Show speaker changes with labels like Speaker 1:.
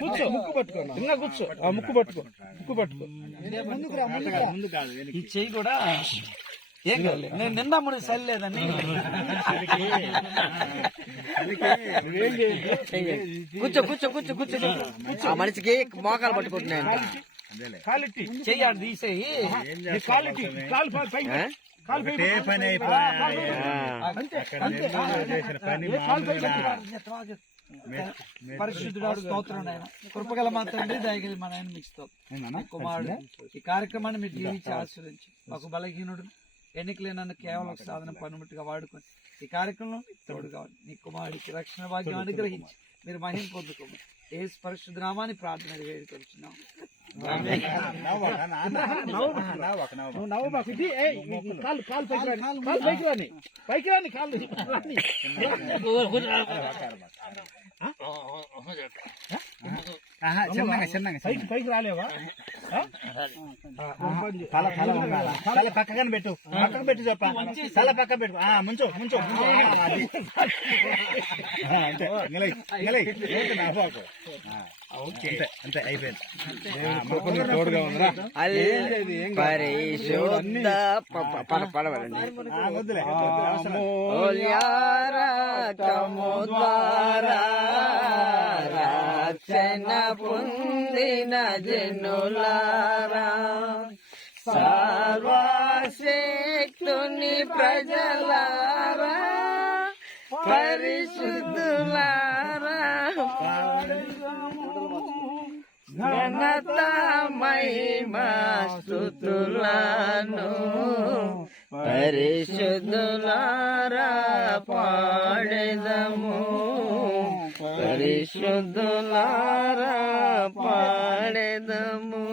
Speaker 1: కూర్చో ముక్కు పట్టుకో ఇంకా కూర్చో. ఆ, ముక్కు పట్టుకో ముక్కు పట్టుకో.
Speaker 2: ముందు కాదు వెనక్కి.
Speaker 3: ఈ చెయ్యి కూడా ఏం కాదు నేను నిన్న మూడు సరిలేదని.
Speaker 4: కూర్చో కూర్చో కూర్చో కూర్చో ఆ మనిషికి మోకాలు పట్టుకుంటున్నాయంట.
Speaker 1: క్వాలిటీ.
Speaker 3: చెయ్యి ఆడ తీసేయి
Speaker 1: క్వాలిటీ కాలు
Speaker 2: పని అయిపోయా?
Speaker 3: పరిశుద్ధుడు స్తోత్రం నాయన కృపగల మా తండ్రి దయగలి మా నాయన మీకు స్తోత్రం కుమారుడు ఈ కార్యక్రమాన్ని మీరు జీవించి ఆశీర్వదించి మాకు బలహీనుడు ఎన్నికలే నన్ను కేవలం ఒక సాధన పనిముట్టుగా వాడుకొని ఈ కార్యక్రమంలో తోడు కావాలి నీ కుమారుడికి రక్షణ భాగ్యం అనుగ్రహించి మీరు మహిమ పొందుకోమని ఏ పరిశుద్ధ నామాన్ని ప్రార్థన వేడుకొచ్చున్నాం
Speaker 1: పైకి రాని కాలు
Speaker 2: ఆహా, చిన్నగా చిన్నగా
Speaker 1: పైకి పైకి రాలేవా
Speaker 2: తల తల తల పక్కన పెట్టు పక్కకు పెట్టు చెప్ప తల పక్క పెట్టు ఆ ముంచు ముంచు ముంచు. అంతే నిలై నిలై
Speaker 4: పరిశుద్ధ పడవలండి
Speaker 2: ఆ, వద్దులే
Speaker 4: రక్షణ పొందిన జనులారా సర్వశక్తుని ప్రజలారా పరిశుద్ధులారా ఘనత మహిమాస్తుతులను పరిశుద్ధులారా పాడెదము. పరిశుద్ధులారా పాడెదము.